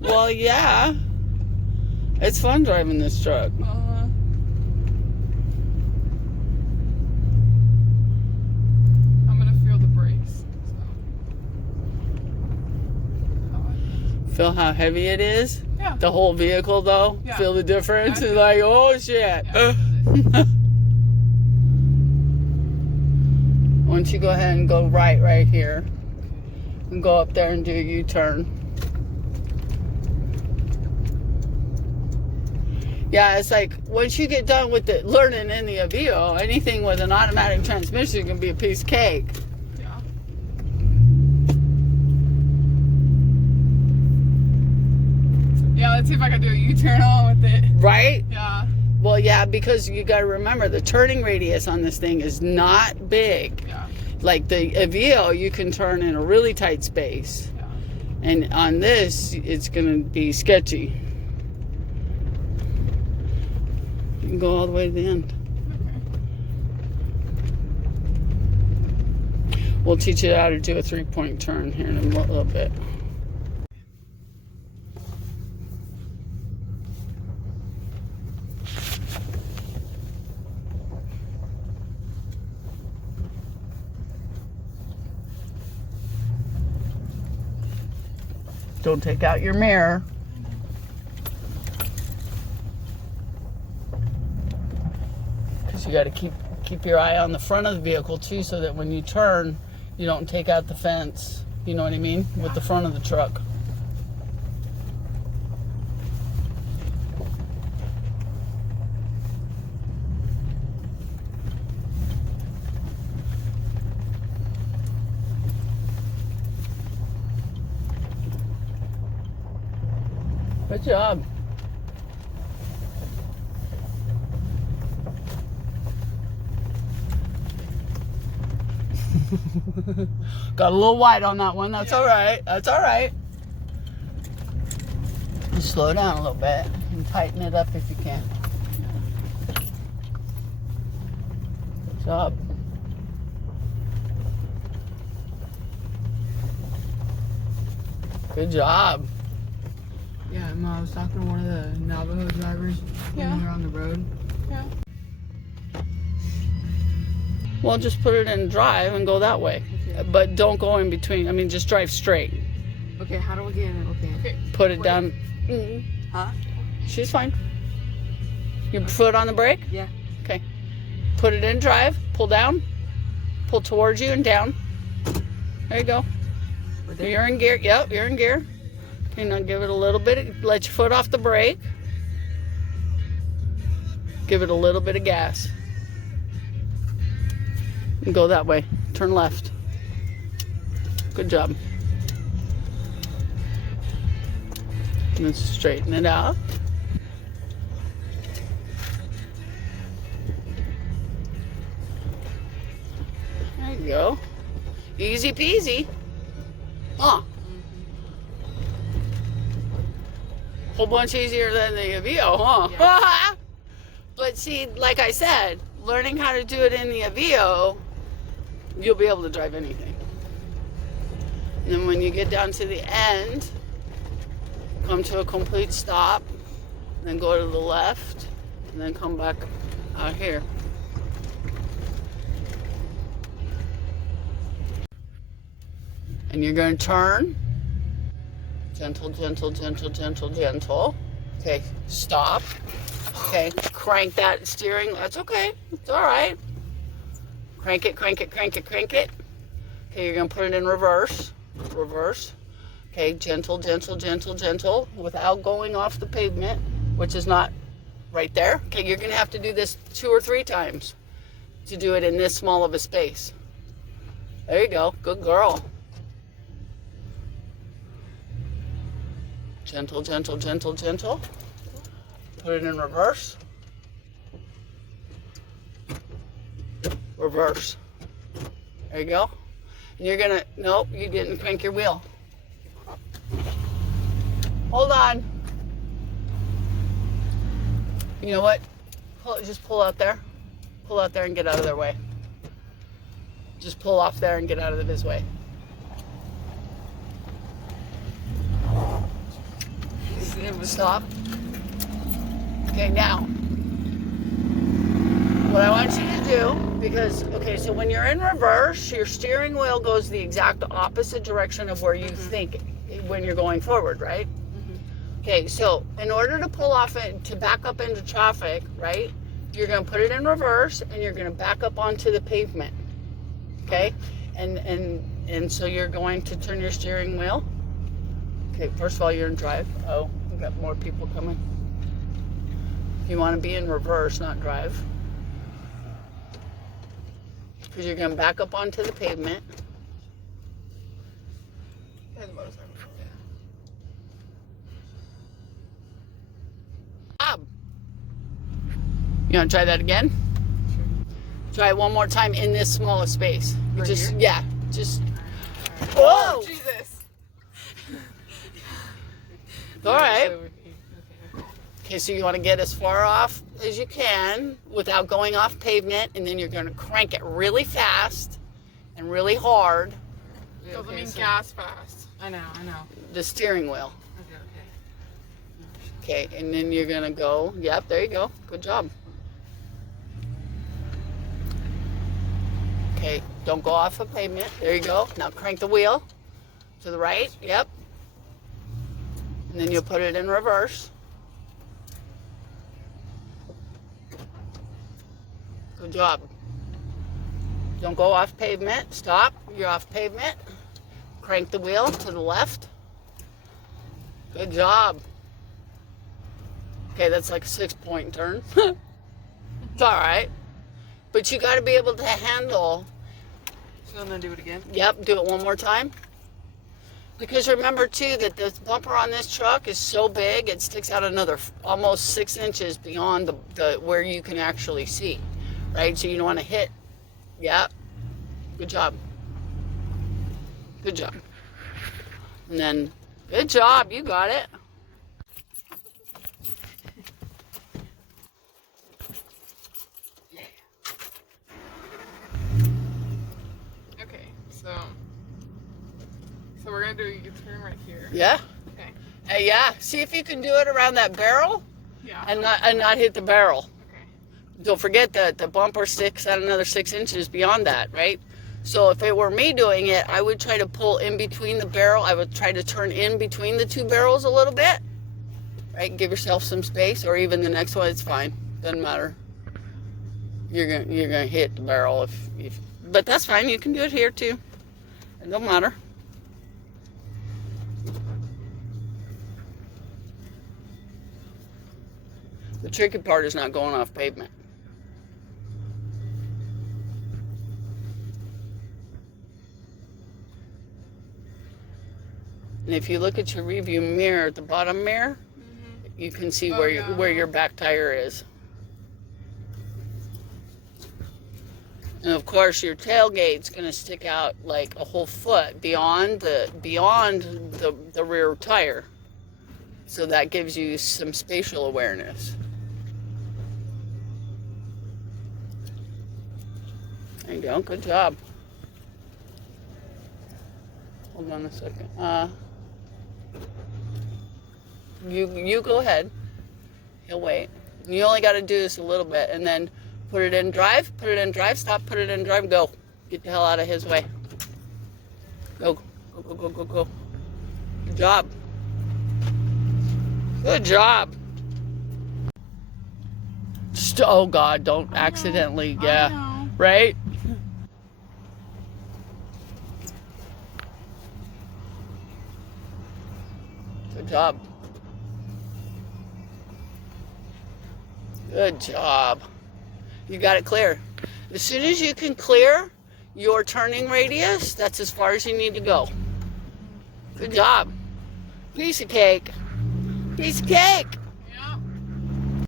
Well, yeah. It's fun driving this truck. I'm gonna feel the brakes. So. Feel how heavy it is? Yeah. The whole vehicle, though? Yeah. Feel the difference? Yeah, It's like, oh, shit. Yeah. Once you go ahead and go right here, and go up there and do a U-turn. Yeah, it's like, once you get done with the learning in the Aveo, anything with an automatic transmission can be a piece of cake. Yeah. Yeah, let's see if I can do a U-turn on with it. Right? Yeah. Well, yeah, because you got to remember the turning radius on this thing is not big. Yeah. Like the Aveo, you can turn in a really tight space. Yeah. And on this, it's going to be sketchy. You can go all the way to the end. Okay. We'll teach you how to do a 3-point turn here in a little bit. Don't take out your mirror. Because you got to keep your eye on the front of the vehicle too, so that when you turn, you don't take out the fence. You know what I mean? With the front of the truck. Good job. Got a little wide on that one. That's all right. That's all right. Just slow down a little bit and tighten it up if you can. Good job. Good job. Yeah, I was talking to one of the Navajo drivers when we were on the road. Yeah. Well, just put it in drive and go that way. Okay. But don't go in between. I mean, just drive straight. Okay, how do we get in? Okay. Put it Wait. down. Huh? She's fine. Your foot on the brake? Yeah. Okay. Put it in drive. Pull down. Pull towards you and down. There you go. We're there. You're in gear. Yep, you're in gear. Okay, now give it a little bit. Let your foot off the brake. Give it a little bit of gas. And go that way. Turn left. Good job. And then straighten it out. There you go. Easy peasy. Huh. Whole bunch easier than the Aveo, huh? Yeah. But see, like I said, learning how to do it in the Aveo, you'll be able to drive anything. And then when you get down to the end, come to a complete stop, then go to the left, and then come back out here. And you're going to turn. Gentle, gentle, gentle, gentle, gentle. Okay, stop. Okay, crank that steering. That's okay. It's all right. Crank it, crank it, crank it, crank it. Okay, you're going to put it in reverse. Reverse. Okay, gentle, gentle, gentle, gentle, without going off the pavement, which is not right there. Okay, you're going to have to do this 2 or 3 times to do it in this small of a space. There you go. Good girl. Gentle, gentle, gentle, gentle. Put it in reverse. Reverse. There you go. And you're gonna, nope, you didn't crank your wheel. Hold on. You know what? Just pull out there. Pull out there and get out of their way. Just pull off there and get out of his way. Stop. Okay, now, what I want you to do, because, okay, so when you're in reverse, your steering wheel goes the exact opposite direction of where you think when you're going forward, right? Okay, so in order to pull off it, to back up into traffic, right, you're going to put it in reverse and you're going to back up onto the pavement, okay? And so you're going to turn your steering wheel. Okay, first of all, you're in drive. Oh, we've got more people coming. You want to be in reverse, not drive. Because you're going to back up onto the pavement. You want to try that again? Sure. Try it one more time in this small space. Right Just, here? yeah, just. Oh, Whoa! Jesus. All right. Okay. Okay, so you want to get as far off as you can without going off pavement, and then you're going to crank it really fast and really hard. Doesn't mean so- gas fast. I know. The steering wheel. Okay. Okay, and then you're going to go. Yep, there you go. Good job. Okay, don't go off of pavement. There you go. Now crank the wheel to the right. Yep. And then you'll put it in reverse. Good job. Don't go off pavement. Stop. You're off pavement. Crank the wheel to the left. Good job. Okay, that's like a 6-point turn. It's all right. But you got to be able to handle. So I'm gonna do it again. Yep, do it one more time. Because remember too that the bumper on this truck is so big, it sticks out another almost 6 inches beyond the where you can actually see, right? So you don't want to hit. Yep. Good job. Good job. And then, good job, you got it. Okay, so we're gonna do a U-turn right here. Yeah. Okay. Hey, yeah. See if you can do it around that barrel Yeah. and not hit the barrel. Okay. Don't forget that the bumper sticks out another 6 inches beyond that, right? So if it were me doing it, I would try to pull in between the barrel. I would try to turn in between the two barrels a little bit, right? Give yourself some space, or even the next one. It's fine. Doesn't matter. You're gonna hit the barrel if but that's fine. You can do it here too. It don't matter. The tricky part is not going off pavement. And if you look at your review mirror, the bottom mirror, you can see Oh, where yeah. where your back tire is. And of course, your tailgate's going to stick out like a whole foot beyond the rear tire. So that gives you some spatial awareness. There you go. Good job. Hold on a second. You go ahead. He'll wait. You only got to do this a little bit, and then put it in drive, stop, put it in drive, go. Get the hell out of his way. Go. Go. Good job. Good job. Just, oh God, don't accidentally, yeah. I know. Right? Good job. Good job. You got it clear. As soon as you can clear your turning radius, that's as far as you need to go. Good job. Piece of cake. Piece of cake.